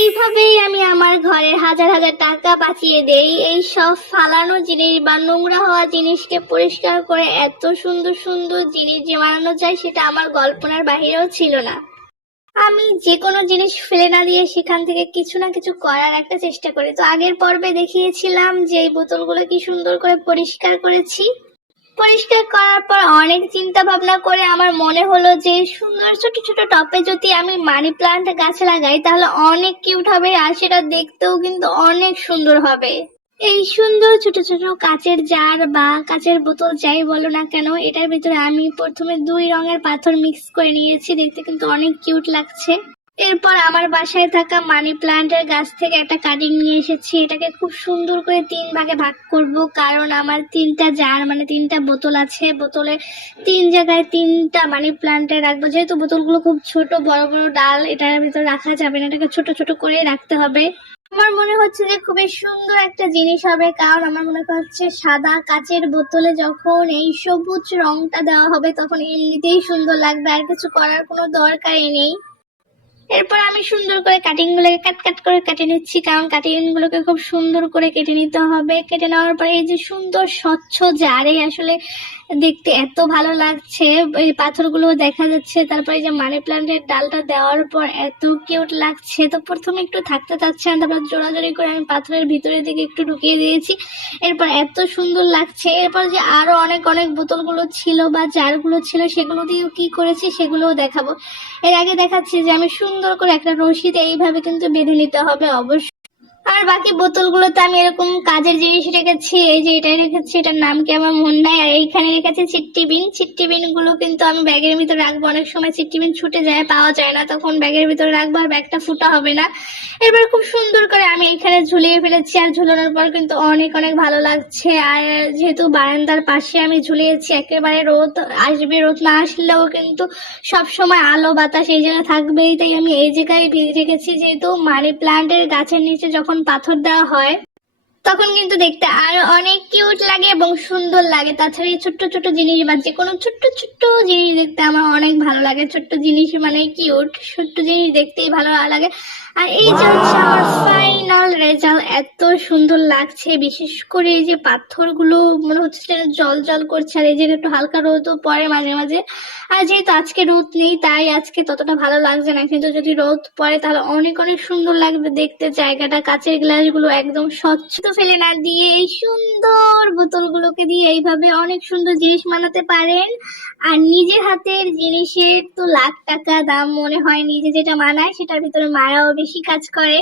এইভাবেই আমি আমার ঘরের হাজার হাজার টাকা বাঁচিয়ে দেই। এই সব ফালানো জিনিস বা নোংরা হওয়া জিনিসকে পরিষ্কার করে এত সুন্দর সুন্দর জিনিস যে বানানো যায় সেটা আমার কল্পনার বাহিরেও ছিল না। আমি যে কোনো জিনিস ফেলে না দিয়ে সেখান থেকে কিছু না কিছু করার একটা চেষ্টা করি। তো আগের পর্বে দেখিয়েছিলাম যে এই বোতলগুলো কি সুন্দর করে পরিষ্কার করেছি। পরিষ্কার করার পর অনেক চিন্তা ভাবনা করে আমার মনে হলো যে সুন্দর ছোট ছোট টবে যদি আমি মানি প্লান্ট গাছ লাগাই তাহলে অনেক কিউট হবে, আর সেটা দেখতেও কিন্তু অনেক সুন্দর হবে। এই সুন্দর ছোট ছোট কাচের জার বা কাচের বোতল যাই বলো না কেন, এটার ভিতরে আমি প্রথমে 2 রঙের পাথর মিক্স করে নিয়েছি, দেখতে কিন্তু অনেক কিউট লাগছে। এরপর আমার বাসায় থাকা মানি প্লান্টের গাছ থেকে একটা কাটিং নিয়ে এসেছি। এটাকে খুব সুন্দর করে 3 ভাগে ভাগ করব, কারণ আমার 3টা জার মানে 3টা বোতল আছে। বোতলে 3 জায়গায় 3টা মানি প্লান্টে রাখবো। যেহেতু বোতলগুলো খুব ছোট, বড় বড় ডাল এটার ভিতরে রাখা যাবে না, এটাকে ছোট ছোট করে রাখতে হবে। আমার মনে হচ্ছে যে খুবই সুন্দর একটা জিনিস হবে, কারণ আমার মনে হচ্ছে সাদা কাচের বোতলে যখন এই সবুজ রংটা দেওয়া হবে তখন এমনিতেই সুন্দর লাগবে, আর কিছু করার কোনো দরকারই নেই। এরপর আমি সুন্দর করে কাটিং গুলোকে কাট কাট করে কেটে নিচ্ছি, কারণ কাটিং গুলোকে খুব সুন্দর করে কেটে নিতে হবে। কেটে নেওয়ার পরে এই যে সুন্দর স্বচ্ছ জারে আসলে দেখতে এত ভালো লাগছে, এই পাথরগুলো দেখা যাচ্ছে। তারপরে এই যে মানি প্লান্টের ডালটা দেওয়ার পর এত কিউট লাগছে। তো প্রথমে একটু থাকতে চাচ্ছে না, তারপর জোড়াজোড়ি করে আমি পাথরের ভিতরের দিকে একটু ঢুকিয়ে দিয়েছি। এরপর এত সুন্দর লাগছে। এরপর যে আরো অনেক অনেক বোতলগুলো ছিল বা জারগুলো ছিল সেগুলো দিয়েও কি করেছি সেগুলোও দেখাবো। এর আগে দেখাচ্ছি যে আমি সুন্দর করে একটা রশিতে এইভাবে কিন্তু বেঁধে নিতে হবে অবশ্যই। আর বাকি বোতলগুলোতে আমি এরকম কাজের জিনিস রেখেছি। এই যে এটা রেখেছি, এটার নাম কি আমার মনে নাই। আর এইখানে রেখেছি চিট্টি বিন। চিট্টি বিন গুলো কিন্তু আমি ব্যাগের ভিতরে রাখবো। অনেক সময় চিট্টি বিন ছুটে যায়, পাওয়া যায় না, তখন ব্যাগের ভিতরে রাখবো আর ব্যাগটা ফুটা হবে না। এবার খুব সুন্দর করে আমি এখানে ঝুলিয়ে ফেলেছি, আর ঝুলানোর পর কিন্তু অনেক অনেক ভালো লাগছে। আর যেহেতু বারান্দার পাশে আমি ঝুলিয়েছি, একেবারে রোদ আসবে, রোদ না আসলেও কিন্তু সব সময় আলো বাতাস এই জায়গায় থাকবেই, তাই আমি এই জায়গায় রেখেছি। যেহেতু মানি প্লান্টের গাছের নিচে যখন পাথর দেওয়া হয় তখন কিন্তু দেখতে আরো অনেক কিউট লাগে এবং সুন্দর লাগে। তাছাড়া এই ছোট্ট ছোট্ট জিনিস বা যে কোনো ছোট্ট ছোট্ট জিনিস দেখতে আমার অনেক ভালো লাগে। ছোট্ট জিনিস মানে কিউট, ছোট্ট জিনিস দেখতেই ভালো লাগে। আর এই যে হচ্ছে আমার ফাইনাল রেজাল্ট, এত সুন্দর লাগছে। বিশেষ করে এই যে পাথরগুলো মনে হচ্ছে যেন জল জল করছে, আর এই যে একটু হালকা রোদও পড়ে মাঝে মাঝে। আর যেহেতু আজকে রোদ নেই তাই আজকে ততটা ভালো লাগছে না, কিন্তু যদি রোদ পড়ে তাহলে অনেক অনেক সুন্দর লাগবে দেখতে জায়গাটা। কাঁচের গ্লাসগুলো একদম স্বচ্ছ। তো ফেলে না দিয়ে এই সুন্দর বোতলগুলোকে দিয়ে এইভাবে অনেক সুন্দর জিনিস বানাতে পারেন। আর নিজের হাতের জিনিসের তো লাখ টাকা দাম মনে হয়, নিজে যেটা বানায় সেটার ভিতরে মায়াও বেশি কাজ করে।